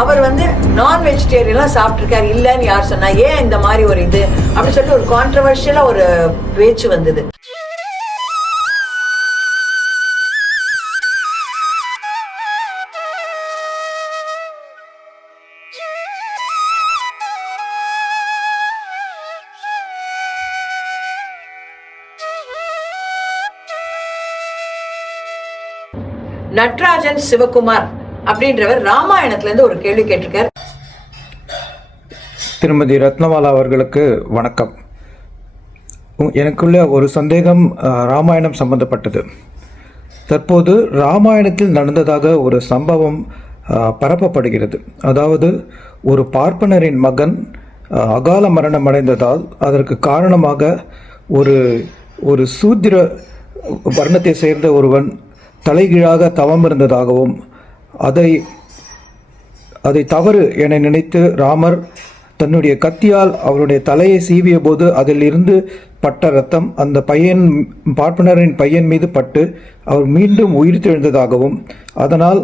அவர் வந்து நான் வெஜிடேரியன்லாம் சாப்பிட்ருக்காரு. இல்லைன்னு யார் சொன்னா? ஏன் இந்த மாதிரி ஒரு இது அப்படின்னு சொல்லிட்டு ஒரு கான்ட்ரவர்ஷியலாக ஒரு பேச்சு வந்தது. நட்ராஜன் சிவகுமார் அப்படின்றவர் ராமாயணத்துல இருந்து ஒரு கேள்வி கேட்டிருக்கார். திருமதி ரத்னமாலா அவர்களுக்கு வணக்கம். எனக்குள்ள ஒரு சந்தேகம் ராமாயணம் சம்பந்தப்பட்டது. தற்போது ராமாயணத்தில் நடந்ததாக ஒரு சம்பவம் பரப்பப்படுகிறது. அதாவது ஒரு பார்ப்பனரின் மகன் அகால மரணம் அடைந்ததால் அதற்கு காரணமாக ஒரு ஒரு சூத்திர வர்ணத்தை சேர்ந்த ஒருவன் தலைகீழாக தவம் இருந்ததாகவும் அதை தவறு என நினைத்து ராமர் தன்னுடைய கத்தியால் அவருடைய தலையை சீவிய போது அதில் இருந்து பட்ட ரத்தம் அந்த பார்ப்பனரின் பையன் மீது பட்டு அவர் மீண்டும் உயிர் தெழுந்ததாகவும் அதனால்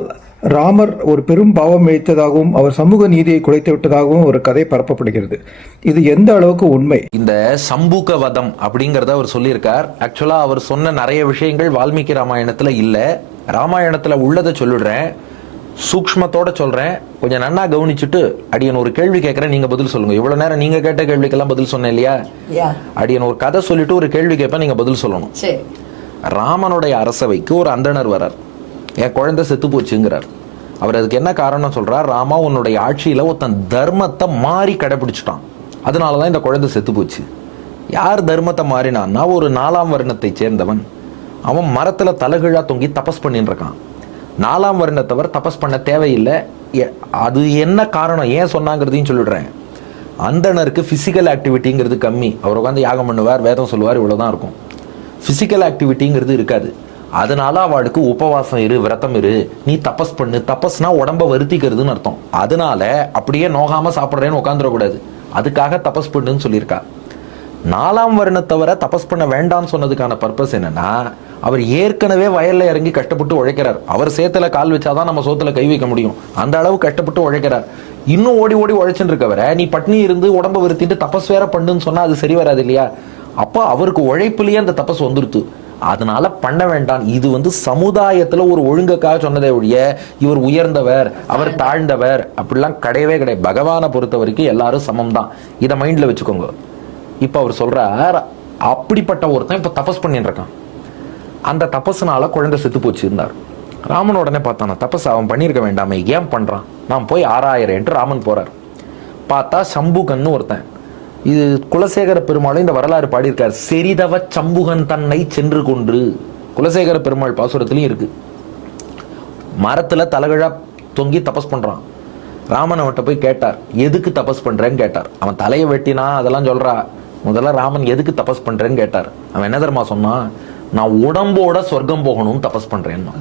ராமர் ஒரு பெரும் பாவம் இழைத்ததாகவும் அவர் சமூக நீதியை குலைத்து விட்டதாகவும் ஒரு கதை பரப்பப்படுகிறது. இது எந்த அளவுக்கு உண்மை? இந்த சம்பூக வதம் அப்படிங்கறத அவர் சொல்லியிருக்கார். ஆக்சுவலா அவர் சொன்ன நிறைய விஷயங்கள் வால்மீகி ராமாயணத்துல இல்ல. ராமாயணத்துல உள்ளதை சொல்லிடுறேன், சூக்ஷ்மத்தோட சொல்றேன், கொஞ்சம் நன்னா கவனிச்சுட்டு அடியன் ஒரு கேள்வி கேட்கறேன், நீங்க பதில் சொல்லுங்க. இவ்வளவு நேரம் நீங்க கேட்ட கேள்விக்கெல்லாம் பதில் சொன்னேன் இல்லையா? அடியன் ஒரு கதை சொல்லிட்டு ஒரு கேள்வி கேட்பேன், நீங்க பதில் சொல்லணும். ராமனுடைய அரசவைக்கு ஒரு அந்தணர் வரார். என் குழந்தை செத்து போச்சுங்கிறார். அவர் அதுக்கு என்ன காரணம் சொல்றார்? ராமா, உன்னுடைய ஆட்சியில ஒருத்தன் தர்மத்தை மாறி கடைபிடிச்சிட்டான், அதனாலதான் இந்த குழந்தை செத்து போச்சு. யார் தர்மத்தை மாறினான்னா ஒரு 4ஆம் வருணத்தை சேர்ந்தவன். அவன் மரத்துல தலைகீழா தொங்கி தபஸ் பண்ணிட்டு இருக்கான். 4ஆம் வருணத்தவர் தபஸ் பண்ண தேவையில்லை. அது என்ன காரணம், ஏன் சொன்னாங்கிறதையும் சொல்லிடுறேன். அந்தணருக்கு பிசிக்கல் ஆக்டிவிட்டிங்கிறது கம்மி. அவர் உட்காந்து யாகம் பண்ணுவார், வேதம் சொல்லுவார், இவ்வளவுதான் இருக்கும். பிசிக்கல் ஆக்டிவிட்டிங்கிறது இருக்காது. அதனால அவளுக்கு உபவாசம் இரு, விரதம் இரு, நீ தபஸ் பண்ணு. தபஸ்னா உடம்ப வருத்திக்கிறதுன்னு அர்த்தம். அதனால அப்படியே நோகாம சாப்பிட்றேன்னு உட்காந்துடக்கூடாது, அதுக்காக தபஸ் பண்ணுன்னு சொல்லியிருக்கா. 4ஆம் வருணத்தவரை தபஸ் பண்ண வேண்டாம்னு சொன்னதுக்கான பர்பஸ் என்னன்னா, அவர் ஏற்கனவே வயல்ல இறங்கி கஷ்டப்பட்டு உழைக்கிறார். அவர் சேத்துல கால் வச்சாதான் நம்ம சோத்துல கை வைக்க முடியும். அந்த அளவு கஷ்டப்பட்டு உழைக்கிறார். இன்னும் ஓடி ஓடி உழைச்சுட்டு இருக்கவரை நீ பட்னி இருந்து உடம்ப வருத்திட்டு தபஸ் வேற பண்ணுன்னு சொன்னா அது சரி வராது இல்லையா? அப்போ அவருக்கு உழைப்புலயே அந்த தபஸ் வந்துருத்து. அதனால பண்ண வேண்டாம். இது சமுதாயத்துல ஒரு ஒழுங்குக்காக சொன்னதே ஒழிய இவர் உயர்ந்தவர், அவர் தாழ்ந்தவர் அப்படிலாம் கிடையவே கிடையாது. பகவானை பொறுத்த வரைக்கும் எல்லாரும் சமம் தான். இதை மைண்ட்ல வச்சுக்கோங்க. இப்ப அவர் சொல்றார், அப்படிப்பட்ட ஒருத்தன் இப்ப தபஸ் பண்ணிட்டு இருக்கான். அந்த தபஸ்னால குழந்தை செத்து போச்சு இருந்தார். ராமன் உடனே பார்த்தானா, தபஸ் அவன் பண்ணியிருக்க வேண்டாமே, ஏன் பண்றான், நான் போய் ஆராயிரேன்ட்டு ராமன் போறார். பார்த்தா சம்புகன்னு ஒருத்தன். இது குலசேகர பெருமாளும் இந்த வரலாறு பாடியிருக்கார். செரிதவ சம்புகன் தன்னை சென்று கொன்று. குலசேகர பெருமாள் பாசுரத்திலையும் இருக்கு. மரத்துல தலைகழா தொங்கி தபஸ் பண்றான். ராமன் அவன்கிட்ட போய் கேட்டார், எதுக்கு தபஸ் பண்றேன்னு கேட்டார். அவன் தலையை வெட்டினா அதெல்லாம் சொல்றா. முதல்ல ராமன் எதுக்கு தபஸ் பண்றேன்னு கேட்டார். அவன் என்ன தெரியுமா சொன்னான்? நான் உடம்போட சொர்க்கம் போகணும்னு தபஸ் பண்றேன்னா.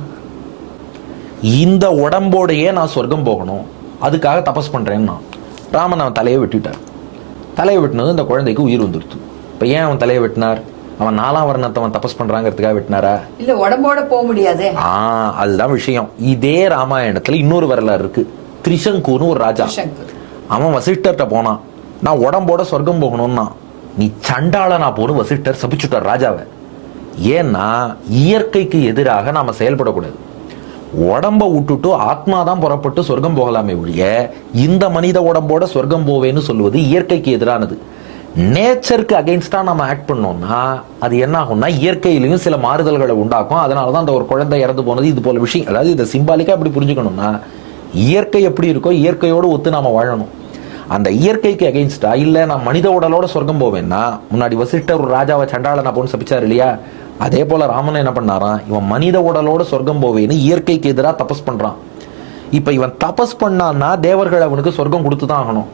இந்த உடம்போடையே நான் சொர்க்கம் போகணும், அதுக்காக தபஸ் பண்றேன்னா. ராமன் அவன் தலையை வெட்டிட்டார். தலையை வெட்டினது இந்த குழந்தைக்கு உயிர் வந்துடுத்து. இப்ப ஏன் அவன் தலையை வெட்டினார்? அவன் 4ஆம் வருணத்தை அவன் தபஸ் பண்றாங்கிறதுக்காக வெட்டினாரா? இல்ல, உடம்போட போக முடியாது. அதுதான் விஷயம். இதே ராமாயணத்துல இன்னொரு வரலாறு இருக்கு. திரிசங்குன்னு ஒரு ராஜா. அவன் வசிஷ்டர்கிட்ட போனான், நான் உடம்போட சொர்க்கம் போகணும்னா. நீ சண்டாளனா போன்னு வசிஷ்டர் சபிச்சுட்டார் ராஜாவை. ஏன்னா இயற்கைக்கு எதிராக நாம செயல்படக்கூடாது. உடம்ப விட்டுட்டு ஆத்மாதான் புறப்பட்டு சொர்க்கம் போகலாமே ஒழிய இந்த மனித உடம்போட சொர்க்கம் போவேன்னு சொல்லுவது இயற்கைக்கு எதிரானது. நேச்சருக்கு அகைன்ஸ்டா நம்ம ஆக்ட் பண்ணோம்னா அது என்ன ஆகும்னா இயற்கையிலையும் சில மாறுதல்களை உண்டாக்கும். அதனாலதான் அந்த ஒரு குழந்தை இறந்து போனது இது போல விஷயம். அதாவது இதை சிம்பாலிக்கா எப்படி புரிஞ்சுக்கணும்னா, இயற்கை எப்படி இருக்கோ இயற்கையோடு ஒத்து நாம வாழணும். அந்த இயற்கைக்கு அகைன்ஸ்டா இல்ல நான் மனித உடலோட சொர்க்கம் போவேன்னா, முன்னாடி வசிஷ்டர் ஒரு ராஜாவை சண்டாளனா போன்னு சபிச்சார் இல்லையா? அதே போல ராமன் என்ன பண்ணாராம், இவன் மனித உடலோட சொர்க்கம் போவேன்னு இயற்கைக்கு எதிராக தபஸ் பண்றான். இப்ப இவன் தபஸ் பண்ணான்னா தேவர்கள் அவனுக்கு சொர்க்கம் கொடுத்துதான் ஆகணும்.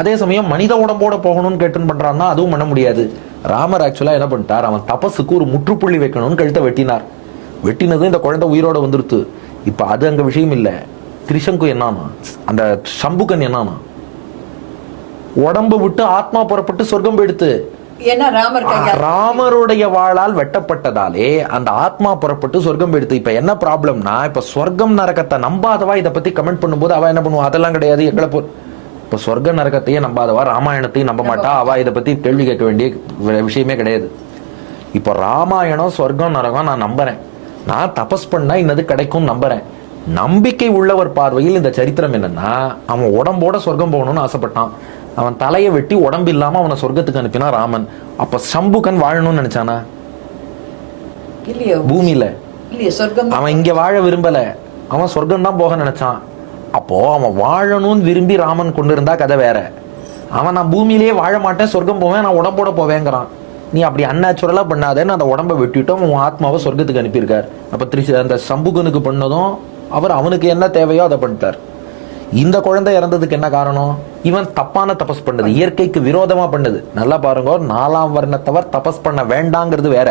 அதே சமயம் மனித உடம்போட போகணும்னு கேட்டுன்னு பண்றான்னா அதுவும் பண்ண முடியாது. ராமர் ஆக்சுவலா என்ன பண்ணிட்டார், அவன் தபஸுக்கு ஒரு முற்றுப்புள்ளி வைக்கணும்னு கழுத்தை வெட்டினார். வெட்டினது இந்த குழந்தை உயிரோட வந்துருத்து. இப்ப அது அங்க விஷயம் இல்ல. திரிசங்கு என்னானா, அந்த சம்புகன் என்னானா, உடம்பு விட்டு ஆத்மா புறப்பட்டு சொர்க்கம் போயிடுத்து. ஏன்னா ராமருடைய வாளால் வெட்டப்பட்டதாலே அந்த ஆத்மா புறப்பட்டு சொர்க்கம் எடுத்து. இப்ப என்ன ப்ராப்ளம்னா, இப்ப சொர்க்கம் நரகத்தை நம்பாதவா இதை பத்தி கமெண்ட் பண்ணும்போது அவ என்ன பண்ணுவா, அதெல்லாம் கிடையாது எங்களை இப்ப சொர்க்க நரகத்தையே நம்பாதவா ராமாயணத்தையும் நம்ப மாட்டா. அவ இதை பத்தி கேள்வி கேட்க வேண்டிய விஷயமே கிடையாது. இப்போ ராமாயணம் சொர்க்கம் நரகம் நான் நம்புறேன், நான் தபஸ் பண்ணா இன்னது கிடைக்கும் நம்புறேன். நம்பிக்கை உள்ளவர் பார்வையில் இந்த சரித்திரம் என்னன்னா, அவன் உடம்போட சொர்க்கம் போகணும்னு ஆசைப்பட்டான். அவன் தலையை வெட்டி உடம்பு இல்லாம அவனை சொர்க்கத்துக்கு அனுப்பினா ராமன். அப்ப சம்புகன் வாழணும்னு நினைச்சானா? பூமியில அவன் இங்க வாழ விரும்பல, அவன் சொர்க்கம் தான் போக நினைச்சான். அப்போ அவன் வாழணும்னு விரும்பி ராமன் கொண்டு இருந்தா கதை வேற. அவன் நான் பூமியிலேயே வாழ மாட்டேன், சொர்க்கம் போவேன், நான் உடம்போட போவேங்கிறான். நீ அப்படி அன்நேச்சுரலா பண்ணாதேன்னு அந்த உடம்பை வெட்டிட்டோம், உன் ஆத்மாவை சொர்க்கத்துக்கு அனுப்பியிருக்கார். அப்ப அந்த சம்புகனுக்கு பண்ணதும் அவர் அவனுக்கு என்ன தேவையோ அதை பண்ணிட்டார். இந்த குழந்தை இறந்ததுக்கு என்ன காரணம்? இவன் தப்பான தபஸ் பண்ணது, இயற்கைக்கு விரோதமா பண்ணது. நல்லா பாருங்க, 4ஆம் வர்ணத்தவர் தபஸ் பண்ண வேண்டாங்கிறது வேற,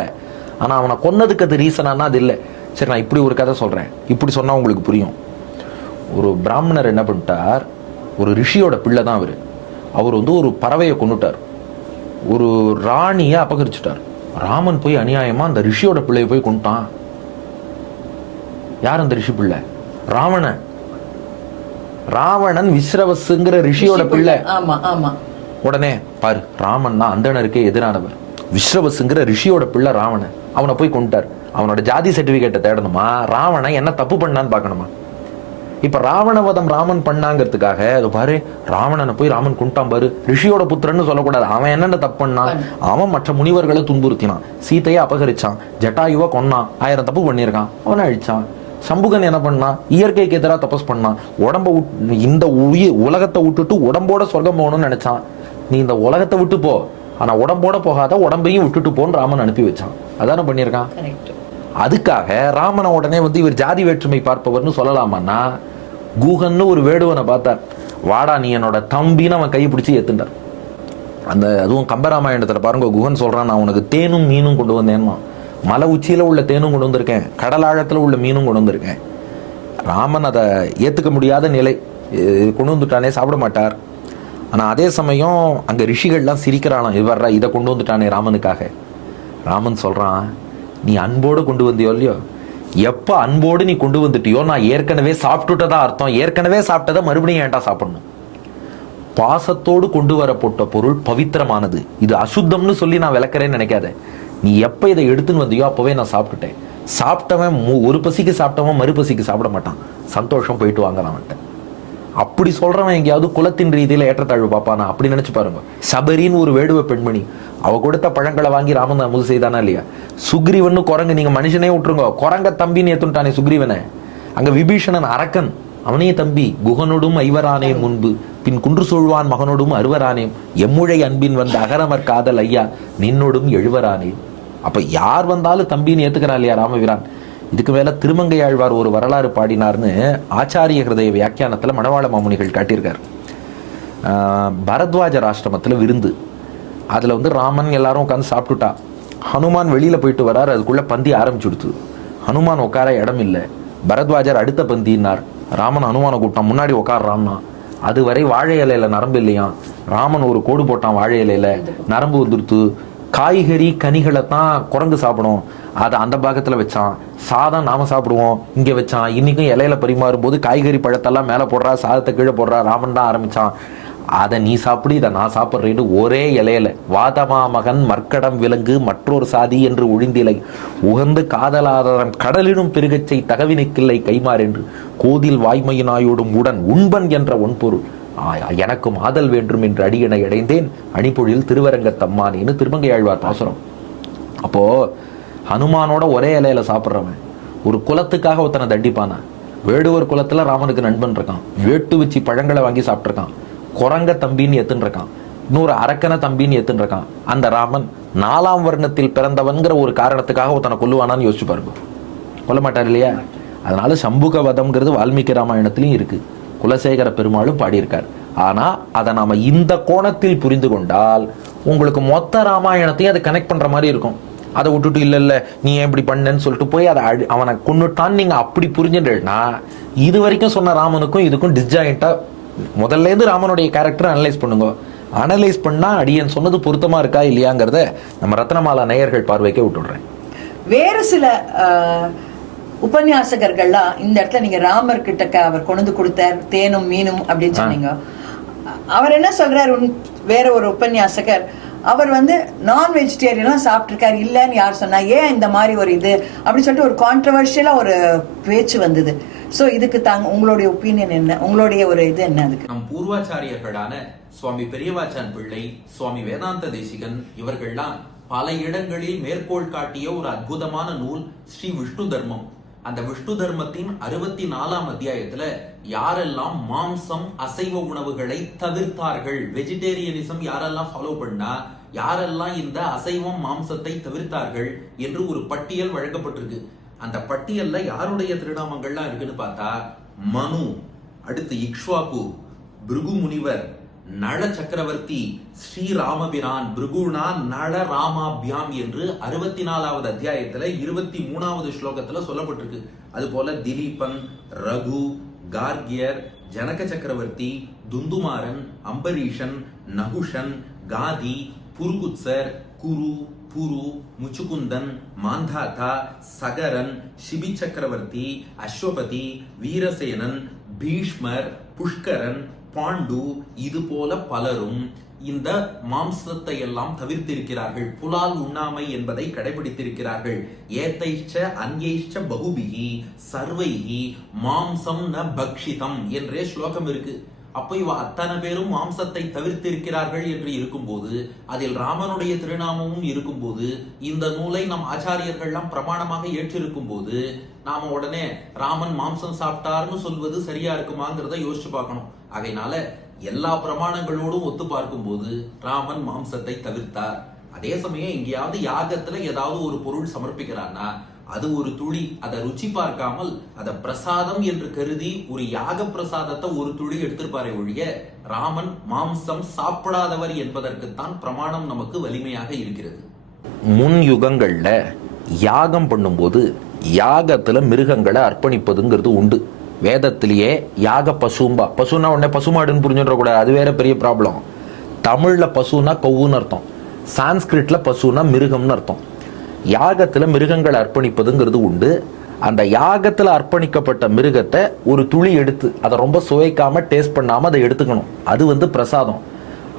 ஆனா அவனை கொன்னதுக்கு அது ரீசனா அது இல்லை. சரி, நான் இப்படி ஒரு கதை சொல்றேன், இப்படி சொன்னா உங்களுக்கு புரியும். ஒரு பிராமணர் என்ன பண்ணிட்டார், ஒரு ரிஷியோட பிள்ளை தான் அவரு. அவர் ஒரு பறவையை கொண்டுட்டார், ஒரு ராணியை அபகரிச்சுட்டார். ராமன் போய் அநியாயமா அந்த ரிஷியோட பிள்ளையை போய் கொண்டுட்டான். யார் அந்த ரிஷி பிள்ளை? ராவணன். ராவணன் விஸ்ரவசுங்கிற ரிஷியோட பிள்ளை. உடனே பாரு, ராமன் தான் அந்தணருக்கே எதிரானவர், விஸ்ரவசுங்கிற ரிஷியோட பிள்ளை ராவணன். அவனை போய் கொண்டுட்டார். அவனோட ஜாதி சர்டிபிகேட்டை தேடணுமா, ராவணன் என்ன தப்பு பண்ணான்னு பார்க்கணுமா? இப்ப ராவணவதம் ராமன் பண்ணாங்கிறதுக்காக அது பாரு, ராவணனை போய் ராமன் கொண்டான் பாரு, ரிஷியோட புத்திரன்னு சொல்லக்கூடாது. அவன் என்னென்ன தப்பு பண்ணான்? அவன் மற்ற முனிவர்களை துன்புறுத்தினான், சீத்தையை அபகரிச்சான், ஜட்டாயுவ கொன்னான், 1000 தப்பு பண்ணியிருக்கான், அவனை அழிச்சான். சம்புகன் என்ன பண்ணான்? இயற்கைக்கு எதிராக தபஸ் பண்ணான். உடம்ப இந்த உலகத்தை விட்டுட்டு உடம்போட சொர்க்கம் போகணும்னு நினைச்சான். நீ இந்த உலகத்தை விட்டு போ, ஆனா உடம்போட போகாத, உடம்பையும் விட்டுட்டு போன்னு ராமன் அனுப்பி வச்சான். அதான பண்ணியிருக்கான். அதுக்காக ராமனை உடனே இவர் ஜாதி வேற்றுமை பார்ப்பவர்னு சொல்லலாமான்னா, குஹன்னு ஒரு வேடுவனை பார்த்தார். வாடா நீ என்னோட தம்பின்னு அவன் கையை பிடிச்சி ஏத்துட்டார். அதுவும் கம்பராமாயணத்துல பாருங்க, குஹன் சொல்றான், நான் உனக்கு தேனும் மீனும் கொண்டு வந்தேன்னா, மலை உச்சியில உள்ள தேனும் கொண்டு வந்திருக்கேன், கடல் ஆழத்துல உள்ள மீனும் கொண்டு வந்திருக்கேன். ராமன் அதை ஏத்துக்க முடியாத நிலை, கொண்டு வந்துட்டானே, சாப்பிட மாட்டார். ஆனா அதே சமயம் அங்க ரிஷிகள்லாம் சிரிக்கிறானாம், இவர்றா இதை கொண்டு வந்துட்டானே ராமனுக்காக. ராமன் சொல்றான், நீ அன்போடு கொண்டு வந்தியோ இல்லையோ, எப்ப அன்போடு நீ கொண்டு வந்துட்டியோ நான் ஏற்கனவே சாப்பிட்டுட்டதா அர்த்தம். ஏற்கனவே சாப்பிட்டதை மறுபடியும் ஏன்டா சாப்பிடணும்? பாசத்தோடு கொண்டு வரப்பட்ட பொருள் பவித்திரமானது, இது அசுத்தம்னு சொல்லி நான் விளக்குறேன்னு நினைக்காத. நீ எப்ப இதை எடுத்துன்னு வந்தியோ அப்பவே நான் சாப்பிட்டுட்டேன். சாப்பிட்டவன் ஒரு பசிக்கு சாப்பிட்டவன் மறுபசிக்கு சாப்பிட மாட்டான், சந்தோஷம் போயிட்டு வாங்கலாம் அவன்கிட்ட. அப்படி சொல்றவன் எங்கேயாவது குலத்தின் ரீதியில ஏற்றத்தாழ்வு பார்ப்பானா? அப்படி நினைச்சு பாருங்க. சபரின்னு ஒரு வேடுவ பெண்மணி, அவ கொடுத்த பழங்களை வாங்கி ராமன் அமுது செய்தானா இல்லையா? சுக்ரீவன் குரங்கு, நீங்க மனுஷனே விட்டுருங்க, குரங்க தம்பின்னு ஏத்துட்டானே சுக்ரீவனை. அங்க விபீஷணன் அரக்கன், அவனே தம்பி. குகனோடும் ஐவரானே முன்பு, பின் குன்று சூழ்வான் மகனோடும் அறுவரானேம், எம்முழை அன்பின் வந்த அகரமர் காதல் ஐயா நின்னோடும் எழுவரானே. அப்ப யார் வந்தாலும் தம்பின்னு ஏத்துக்கிறா இல்லையா ராமபிரான்? இதுக்கு மேல திருமங்கை ஆழ்வார் ஒரு வரலாறு பாடினார்னு ஆச்சாரிய ஹிருதய வியாக்கியானத்துல மணவாள மாமுனிகள் காட்டியிருக்கார். பரத்வாஜர் ஆசிரமத்துல விருந்து, அதுல ராமன் எல்லாரும் உட்காந்து சாப்பிட்டுட்டா. ஹனுமான் வெளியில போயிட்டு வரார், அதுக்குள்ள பந்தி ஆரம்பிச்சுடுத்து. ஹனுமான் உட்கார இடம் இல்லை. பரத்வாஜர் அடுத்த பந்தினார். ராமன் ஹனுமான கூப்பிட்டான், முன்னாடி உட்கார்றான்னா. அதுவரை வாழை இலையில நரம்பு இல்லையா, ராமன் ஒரு கோடு போட்டான் வாழை இலையில, நரம்பு வந்துடுத்து. காய்கறி கனிகளை தான் குரங்கு சாப்பிடும், அதை அந்த பாகத்துல வச்சான். சாதம் நாம சாப்பிடுவோம், இங்க வச்சான். இன்னைக்கும் இலையில பரிமாறும் போது காய்கறி பழத்தெல்லாம் மேல போடுறா, சாதத்தை கீழே போடுறா. ராமன் தான் ஆரம்பிச்சான். அதை நீ சாப்பிடு, இதை நான் சாப்பிட்றேன்னு ஒரே இலையில வாதமா மகன் மர்க்கடம் விலங்கு மற்றொரு சாதி என்று ஒழிந்திலை உகந்து காதலாதாரம் கடலினும் பெருகச்சை தகவினுக்கில்லை கைமாறு என்று கோதில் வாய்மையினாயோடும் உடன் உண்பன் என்ற ஒன்பொருள் எனக்கும் ஆதல் வேண்டும் என்று அடியனை அடைந்தேன் அணிப்பொழில் திருவரங்கத்தம்மானின்னு திருமங்கை ஆழ்வார் பாசுரம். அப்போ ஹனுமானோட ஒரே இலையில சாப்பிட்றவன் ஒரு குலத்துக்காக ஒருத்தனை தண்டிப்பானா? வேடுவர் குலத்துல ராமனுக்கு நண்பன் இருக்கான், வேட்டு வச்சு பழங்களை வாங்கி சாப்பிட்டுருக்கான், குரங்க தம்பின்னு எத்துன்னு இருக்கான், இன்னொரு அரக்கனை தம்பின்னு எத்துன்னு இருக்கான். அந்த ராமன் 4ஆம் வர்ணத்தில் பிறந்தவன்கிற ஒரு காரணத்துக்காக ஒருத்தனை கொல்லுவானான்னு யோசிச்சு பாருங்க. கொல்ல மாட்டார் இல்லையா? அதனால சம்புக வதம்ங்கிறது வால்மீகி ராமாயணத்திலையும் இருக்கு, குலசேகர பெருமாளும் பாடியிருக்கார். ஆனா அதை நாம இந்த கோணத்தில் புரிந்து கொண்டால் உங்களுக்கு மொத்த ராமாயணத்தையும் அதை கனெக்ட் பண்ற மாதிரி இருக்கும். அதை விட்டுட்டு இல்ல இல்ல நீ ஏன் இப்படி பண்ணன்னு சொல்லிட்டு போய் அதை அவனை கொண்டுட்டான்னு நீங்க அப்படி புரிஞ்சுட்டா, இது வரைக்கும் சொன்ன ராமனுக்கும் இதுக்கும் டிஸ்ஜாயிண்டா முதல்ல இருந்து ராமனுடைய கேரக்டர் அனலைஸ் பண்ணுங்க. அனலைஸ் பண்ணா அடியன் சொன்னது பொருத்தமா இருக்கா இல்லையாங்கிறத நம்ம ரத்னமாலா நேயர்கள் பார்வைக்க விட்டுடுறேன். வேறு சில உபன்யாசகர்கள்லாம் இந்த இடத்துல நீங்க ராமர் கிட்ட அவர் கொண்டு கொடுத்தார் தேனும் மீனும் அப்படின்னு சொன்னீங்க. அவர் என்ன சொல்றாரு, வேற ஒரு உபன்யாசகர் அவர் நான் வெஜிடேரியன்லாம் சாப்பிட்டுருக்காரு, இல்லைன்னு யார் சொன்னா, ஏன் இந்த மாதிரி ஒரு இது அப்படின்னு சொல்லிட்டு ஒரு கான்ட்ரவர்ஷியலா ஒரு பேச்சு வந்தது. சோ இதுக்கு உங்களுடைய ஒப்பீனியன் என்ன, உங்களுடைய ஒரு இது என்ன? அதுக்கு நம் பூர்வாச்சாரியர்களான சுவாமி பெரியவாச்சான் பிள்ளை, சுவாமி வேதாந்த தேசிகன் இவர்கள்லாம் பல இடங்களில் மேற்கோள் காட்டிய ஒரு அற்புதமான நூல் ஸ்ரீ விஷ்ணு தர்மம். அந்த விஷ்ணு தர்மத்தின் 64ஆம் அத்தியாயத்துல யாரெல்லாம் மாம்சம் அசைவ உணவுகளை தவிர்த்தார்கள், வெஜிடேரியனிசம் யாரெல்லாம் ஃபாலோ பண்ணா, யாரெல்லாம் இந்த அசைவம் மாம்சத்தை தவிர்த்தார்கள் என்று ஒரு பட்டியல் வழங்கப்பட்டிருக்கு. அந்த பட்டியல்ல யாருடைய திருநாமங்கள்லாம் இருக்குன்னு பார்த்தா, மனு, அடுத்து இக்ஷ்வாகு, பிருகு முனிவர், நள சக்கரவர்த்தி, ஸ்ரீராமபிரான், பிருகுணா நள ராமாபியாம் என்று 64வது அத்தியாயத்துல 23வது ஸ்லோகத்துல சொல்லப்பட்டிருக்கு. அது போல திலீபன், ரகு, கார்கியர், ஜனக சக்கரவர்த்தி, துந்துமாரன், அம்பரீஷன், நகுஷன், காதி, புருகுத்சர், குரு, புரு, முச்சுகுந்தன், மாந்தாதா, சகரன், சிபி சக்கரவர்த்தி, அஸ்வபதி, வீரசேனன், பீஷ்மர், புஷ்கரன், பாண்டு, இது போல பலரும் இந்த மாம்சத்தை எல்லாம் தவிர்த்திருக்கிறார்கள். புலால் உண்ணாமை என்பதை கடைபிடித்திருக்கிறார்கள். ஏத்தைச்ச அன்யைச்ச பகுபிகி சர்வைகி மாம்சம் ந பக்ஷிதம் என்றே ஸ்லோகம் இருக்கு. அப்போ இவ அத்தனை பேரும் மாம்சத்தை தவிர்த்திருக்கிறார்கள் என்று இருக்கும்போது, அதில் ராமனுடைய திருநாமமும் இருக்கும்போது, இந்த நூலை நம் ஆச்சாரியர்கள்லாம் பிரமாணமாக ஏற்றிருக்கும் போது, நாம உடனே ராமன் மாம்சம் சாப்பிட்டார்னு சொல்வது சரியா இருக்குமாங்கிறத யோசிச்சு பார்க்கணும். ஆகையினால எல்லா பிரமாணங்களோடும் ஒத்து பார்க்கும் போது ராமன் மாம்சத்தை தவிர்த்தார். அதே சமயம் எங்கேயாவது யாகத்துல ஏதாவது ஒரு பொருள் சமர்ப்பிக்கிறான்னா அது ஒரு துளி, அதை ருச்சி பார்க்காமல் அதை பிரசாதம் என்று கருதி ஒரு யாக பிரசாதத்தை ஒரு துளி எடுத்திருப்பாரே ஒழிய ராமன் மாம்சம் சாப்பிடாதவர் என்பதற்குத்தான் பிரமாணம் நமக்கு வலிமையாக இருக்கிறது. முன் யுகங்கள்ல யாகம் பண்ணும்போது யாகத்துல மிருகங்களை அர்ப்பணிப்பதுங்கிறது உண்டு. வேதத்திலேயே யாக பசும்பா, பசுனா உடனே பசுமாடுன்னு புரிஞ்சுன்ற கூடாது, அது வேற பெரிய ப்ராப்ளம். தமிழ்ல பசுனா கொவுன்னு அர்த்தம், சான்ஸ்கிரிட்ல பசுனா மிருகம்னு அர்த்தம். யாகத்துல மிருகங்களை அர்ப்பணிப்பதுங்கிறது உண்டு. அந்த யாகத்துல அர்ப்பணிக்கப்பட்ட மிருகத்தை ஒரு துளி எடுத்து அதை ரொம்ப சுவைக்காம டேஸ்ட் பண்ணாம அதை எடுத்துக்கணும். அது பிரசாதம்.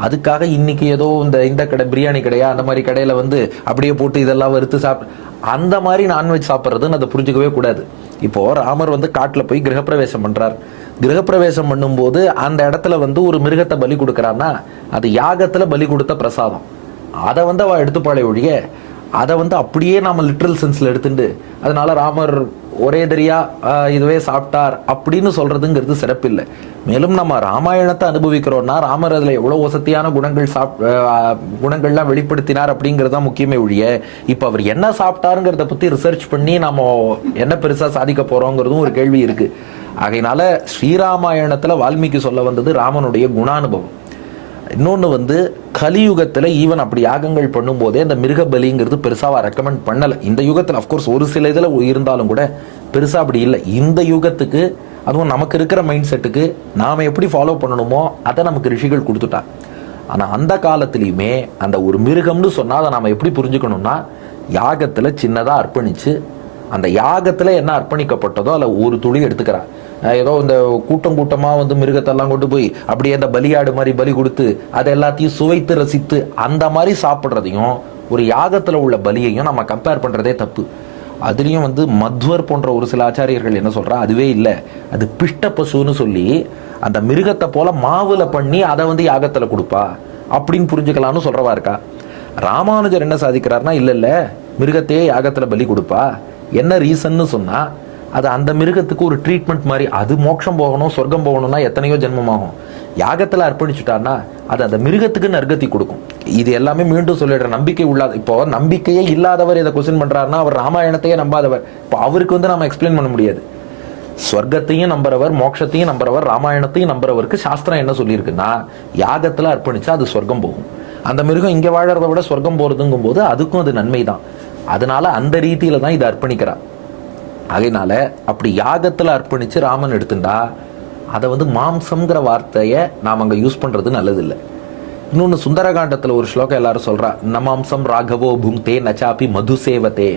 அதுக்காக இன்னைக்கு ஏதோ இந்த கடை பிரியாணி கடையா அந்த மாதிரி கடையில அப்படியே போட்டு இதெல்லாம் வறுத்து அந்த மாதிரி நான்வெஜ் சாப்பிட்றதுன்னு அதை புரிஞ்சுக்கவே கூடாது. இப்போ ராமர் காட்டுல போய் கிரகப்பிரவேசம் பண்றார். கிரகப்பிரவேசம் பண்ணும்போது அந்த இடத்துல ஒரு மிருகத்தை பலி கொடுக்கறான்னா அது யாகத்துல பலி கொடுத்த பிரசாதம். அதை அவ எடுத்துப்பாளே ஒழிய அதை அப்படியே நாம லிட்ரல் சென்ஸ்ல எடுத்துட்டு அதனால ராமர் ஒரே தெரியா இதுவே சாப்பிட்டார் அப்படின்னு சொல்றதுங்கிறது சிறப்பில்லை. மேலும் நம்ம ராமாயணத்தை அனுபவிக்கிறோம்னா ராமர் அதுல எவ்வளவு வசதியான குணங்கள்லாம் வெளிப்படுத்தினார் அப்படிங்கறதா முக்கியமே ஒழிய இப்ப அவர் என்ன சாப்பிட்டாருங்கிறத பத்தி ரிசர்ச் பண்ணி நாம என்ன பெருசா சாதிக்க போறோங்கிறதும் ஒரு கேள்வி இருக்கு. ஆகையினால ஸ்ரீராமாயணத்துல வால்மீகி சொல்ல வந்தது ராமனுடைய குணானுபவம். இன்னொன்னு கலியுகத்துல ஈவன் அப்படி யாகங்கள் பண்ணும் போதே அந்த மிருக பலிங்கிறது பெருசாவா ரெக்கமெண்ட் பண்ணல. இந்த யுகத்துல அப்கோர்ஸ் ஒரு சில இதுல இருந்தாலும் கூட பெருசா அப்படி இல்லை. இந்த யுகத்துக்கு அதுவும் நமக்கு இருக்கிற மைண்ட் செட்டுக்கு நாம எப்படி ஃபாலோ பண்ணணுமோ அதை நமக்கு ரிஷிகள் கொடுத்துட்டாங்க. ஆனா அந்த காலத்திலயுமே அந்த ஒரு மிருகம்னு சொன்னா அதை நாம எப்படி புரிஞ்சுக்கணும்னா யாகத்துல சின்னதா அர்ப்பணிச்சு அந்த யாகத்துல என்ன அர்ப்பணிக்கப்பட்டதோ அதுல ஒரு துளி எடுத்துக்கிறார். ஏதோ இந்த கூட்டமா மிருகத்தெல்லாம் கொண்டு போய் அப்படியே அந்த பலியாடு மாதிரி பலி கொடுத்து அதை எல்லாத்தையும் சுவைத்து ரசித்து அந்த மாதிரி சாப்பிட்றதையும் ஒரு யாகத்துல உள்ள பலியையும் நம்ம கம்பேர் பண்றதே தப்பு. அதுலயும் மத்வர் போன்ற ஒரு சில ஆச்சாரியர்கள் என்ன சொல்றா, அதுவே இல்லை, அது பிஷ்ட பசுன்னு சொல்லி அந்த மிருகத்தை போல மாவுல பண்ணி அதை யாகத்துல கொடுப்பா அப்படின்னு புரிஞ்சுக்கலாம்னு சொல்றவா இருக்கா. ராமானுஜர் என்ன சாதிக்கிறார்னா இல்ல மிருகத்தையே யாகத்துல பலி கொடுப்பா. என்ன ரீசன்னு சொன்னா அது அந்த மிருகத்துக்கு ஒரு ட்ரீட்மெண்ட் மாதிரி. அது மோட்சம் போகணும் சொர்க்கம் போகணும்னா எத்தனையோ ஜென்மமாகும். யாகத்துல அர்ப்பணிச்சுட்டான்னா அது அந்த மிருகத்துக்கு நற்கதி கொடுக்கும். இது எல்லாமே மீண்டும் சொல்லிடுற நம்பிக்கை உள்ளாத. இப்போ நம்பிக்கையே இல்லாதவர் இதை கொஸ்டின் பண்றாருன்னா அவர் ராமாயணத்தையே நம்பாதவர். இப்போ அவருக்கு நாம எக்ஸ்பிளைன் பண்ண முடியாது. ஸ்வர்க்கத்தையும் நம்புறவர் மோட்சத்தையும் நம்புறவர் ராமாயணத்தையும் நம்புறவருக்கு சாஸ்திரம் என்ன சொல்லியிருக்குன்னா யாகத்துல அர்ப்பணிச்சா அது சொர்க்கம் போகும். அந்த மிருகம் இங்க வாழறத விட சொர்க்கம் போறதுங்கும் போது அதுக்கும் அது நன்மைதான். அதனால அந்த ரீதியில தான் இதை அர்ப்பணிக்கிறார். அதனால அப்படி யாகத்துல அர்ப்பணிச்சு ராமன் எடுத்துட்டா அதை மாம்சம்ங்கிற வார்த்தையை நாம் அங்கே யூஸ் பண்றது நல்லதில்லை. இன்னொன்னு சுந்தரகாண்டத்துல ஒரு ஸ்லோகம் எல்லாரும் சொல்றா, நமாம்சம் ராகவோ புங்தே நச்சாப்பி மது சேவதே.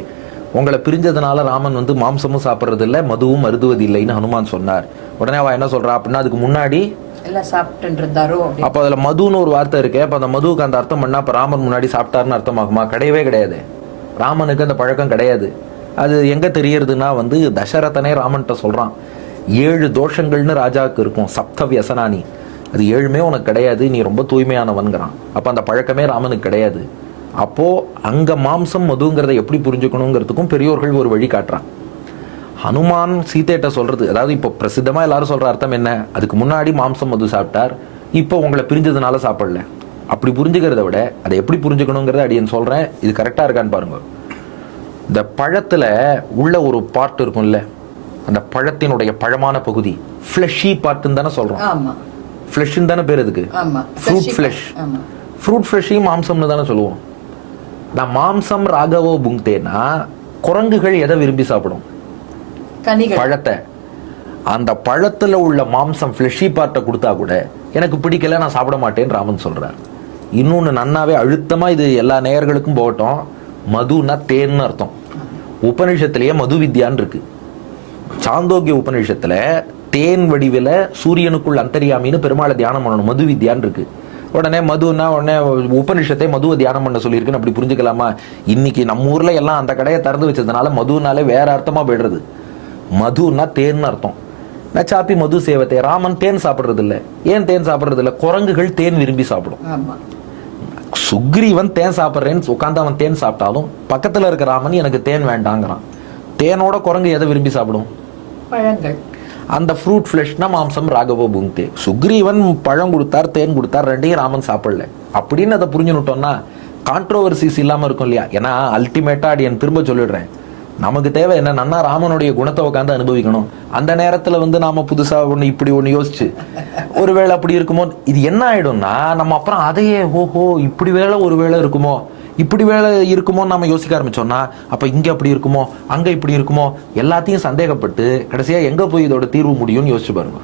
உங்களை பிரிஞ்சதுனால ராமன் வந்து மாம்சமும் சாப்பிட்றது இல்லை, மதுவும் அருதுவது இல்லைன்னு ஹனுமான் சொன்னார். உடனே அவ என்ன சொல்றா அப்படின்னா, அதுக்கு முன்னாடி எல்லாம் சாப்பிட்டு இருந்தாரோ. அப்ப அதுல மதுன்னு ஒரு வார்த்தை இருக்கு. அப்ப அந்த மதுவுக்கு அந்த அர்த்தம் பண்ணா அப்ப ராமன் முன்னாடி சாப்பிட்டாருன்னு அர்த்தமாகுமா? கிடையவே கிடையாது. ராமனுக்கு அந்த பழக்கம் கிடையாது. அது எங்க தெரியறதுன்னா வந்து தசரதனே ராமன்கிட்ட சொல்றான், 7 தோஷங்கள்னு ராஜாவுக்கு இருக்கும், சப்த வியசனானி, அது 7மே உனக்கு கிடையாது, நீ ரொம்ப தூய்மையானவன்கிறான். அப்ப அந்த பழக்கமே ராமனுக்கு கிடையாது. அப்போ அங்க மாம்சம் மதுங்கிறத எப்படி புரிஞ்சுக்கணுங்கிறதுக்கும் பெரியோர்கள் ஒரு வழி காட்டுறான். ஹனுமான் சீதையிட்ட சொல்றது, அதாவது இப்போ பிரசித்தமா எல்லாரும் சொல்ற அர்த்தம் என்ன, அதுக்கு முன்னாடி மாம்சம் மது சாப்பிட்டார், இப்போ உங்களை பிரிஞ்சதுனால சாப்பிடல. அப்படி புரிஞ்சுக்கிறத விட அதை எப்படி புரிஞ்சுக்கணுங்கிறத அடியன் சொல்றேன். இது கரெக்டா இருக்கான்னு பாருங்க. இந்த பழத்துல உள்ள ஒரு பார்ட் இருக்கும்ல, அந்த பழத்தினுடைய பழமான பகுதி ஃப்ளஷி பார்ட்டுன்னு தானே சொல்றோம். ஆமா, ஃப்ளஷ்ன்னு தானே பேர் அதுக்கு. ஆமா, ஃப்ரூட் ஃப்ளஷ். ஆமா, ஃப்ரூட் ஃப்ளஷையும் மாம்சம்னு தானே சொல்லுவோம். நான் மாம்சம் ராகவோ புங்தேனா, குரங்குகள் எதை விரும்பி சாப்பிடும்? கனிகள், பழத்தை. அந்த பழத்துல உள்ள மாம்சம் ஃப்ளஷி பார்ட்டை கொடுத்தா கூட எனக்கு பிடிக்கல, நான் சாப்பிட மாட்டேன்னு ராமன் சொல்றார். இன்னொன்னு நன்னாவே அழுத்தமா இது எல்லா நேயர்களுக்கும் போகட்டும், மதுன்னா தேன்னு அர்த்தம். உபநிஷத்திலேயே மது வித்யான்னு இருக்கு. சாந்தோக்கிய உபநிஷத்துல தேன் வடிவில சூரியனுக்குள் அந்தரியாமின்னு பெருமாளை தியானம் பண்ணணும், மது வித்யான்னு இருக்கு. உடனே மதுன்னா உடனே உபநிஷத்தை மதுவை தியானம் பண்ண சொல்லியிருக்குன்னு அப்படி புரிஞ்சுக்கலாமா? இன்னைக்கு நம்ம ஊர்ல எல்லாம் அந்த கடையை திறந்து வச்சதுனால மதுனாலே வேற அர்த்தமா போயிடுறது. மதுன்னா தேன்னு அர்த்தம். நச்சாப்பி மது சேவத்தை, ராமன் தேன் சாப்பிடுறது இல்லை. ஏன் தேன் சாப்பிடுறது இல்லை? குரங்குகள் தேன் விரும்பி சாப்பிடும். ஆமா. சுக்ரீவன் தேன் சாப்பிட்றேன்னு உட்காந்து அவன் தேன் சாப்பிட்டாலும் பக்கத்துல இருக்க ராமன் எனக்கு தேன் வேண்டாங்கிறான். தேனோட குரங்கு எதை விரும்பி சாப்பிடும்? பழங்கள். அந்த ஃப்ரூட் ஃப்ளஷ்னா மாம்சம் ராகவோ புங்தே. சுக்ரீவன் பழம் கொடுத்தார், தேன் கொடுத்தார், ரெண்டையும் ராமன் சாப்பிடல அப்படின்னு அதை புரிஞ்சுனுட்டோம்னா கான்ட்ரோவர்சிஸ் இல்லாம இருக்கும் இல்லையா? ஏன்னா அல்டிமேட்டா அடி என் திரும்ப சொல்லிடுறேன், நமக்கு தேவை என்னன்னா ராமனுடைய குணத்தை உட்காந்து அனுபவிக்கணும். அந்த நேரத்துல வந்து நாம புதுசா ஒண்ணு இப்படி ஒண்ணு யோசிச்சு ஒருவேளை அப்படி இருக்குமோ, இது என்ன ஆயிடும்னா நம்ம அப்புறம் அதையே ஓஹோ இப்படி வேலை ஒரு வேளை இருக்குமோ, இப்படி வேலை இருக்குமோ நம்ம யோசிக்க ஆரம்பிச்சோம்னா அப்ப இங்க அப்படி இருக்குமோ, அங்க இப்படி இருக்குமோ, எல்லாத்தையும் சந்தேகப்பட்டு கடைசியா எங்க போய் இதோட தீர்வு முடியும்னு யோசிச்சு பாருங்க.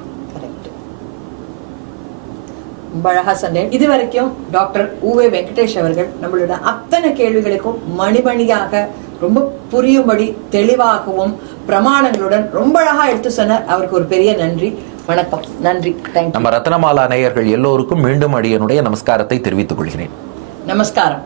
ரொம்ப அழகா சொன்னேன். இது வரைக்கும் டாக்டர் உவே வெங்கடேஷ் அவர்கள் நம்மளோட அத்தனை கேள்விகளுக்கும் மணிமணியாக ரொம்ப புரியும்படி தெளிவாகவும் பிரமாணங்களுடன் ரொம்ப அழகா எடுத்து சொன்னார். அவருக்கு ஒரு பெரிய நன்றி. வணக்கம். நன்றி. நம்ம ரத்னமாலா நேயர்கள் எல்லோருக்கும் மீண்டும் அடியனுடைய நமஸ்காரத்தை தெரிவித்துக் கொள்கிறேன். நமஸ்காரம்.